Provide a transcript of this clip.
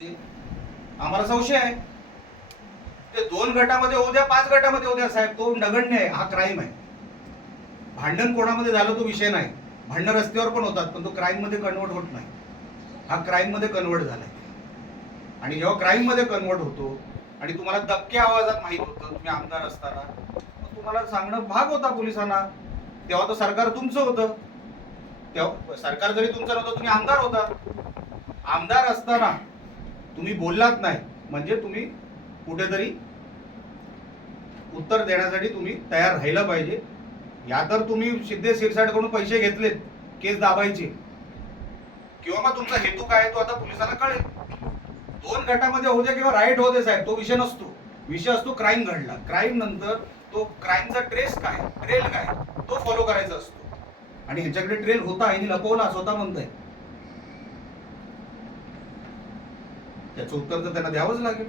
आम्हाला संशय आहे. ते दोन गटामध्ये होऊ द्या पाच गटामध्ये होऊ द्या साहेब. तो नगण्य आहे हा क्राईम आहे. भांडण कोणामध्ये झालं तो विषय नाही. भांडणं रस्त्यावर पण होतात पण तो क्राईममध्ये कन्वर्ट होत नाही. हा क्राईममध्ये कन्वर्ट झालाय. आणि जेव्हा क्राईममध्ये कन्वर्ट होतो आणि तुम्हाला दबक्या आवाजात माहीत होतं तुम्ही आमदार असताना तुम्हाला सांगणं भाग होता पोलिसांना. तेव्हा तर सरकार तुमचं होतं. तेव्हा सरकार जरी तुमचं नव्हतं तुम्ही आमदार होता. आमदार असताना तुम्ही बोललात नाही म्हणजे तुम्ही कुठेतरी उत्तर देण्यासाठी तुम्ही तयार राहिलं पाहिजे. या तर तुम्ही सिद्धे शिरसाटकडून पैसे घेतलेत केस दाबायचे. किंवा मग तुमचा हेतू काय तो आता पोलिसांना कळेल. दोन गटामध्ये होऊ द्या किंवा राईट होऊ दे साहेब तो विषय नसतो. विषय असतो क्राईम घडला. क्राईम नंतर तो क्राईमचा ट्रेस काय ट्रेल काय तो फॉलो करायचा असतो. आणि ह्याच्याकडे ट्रेल होता आणि लपवला स्वतः म्हणताय. त्याचं उत्तर तर त्यांना द्यावंच लागेल.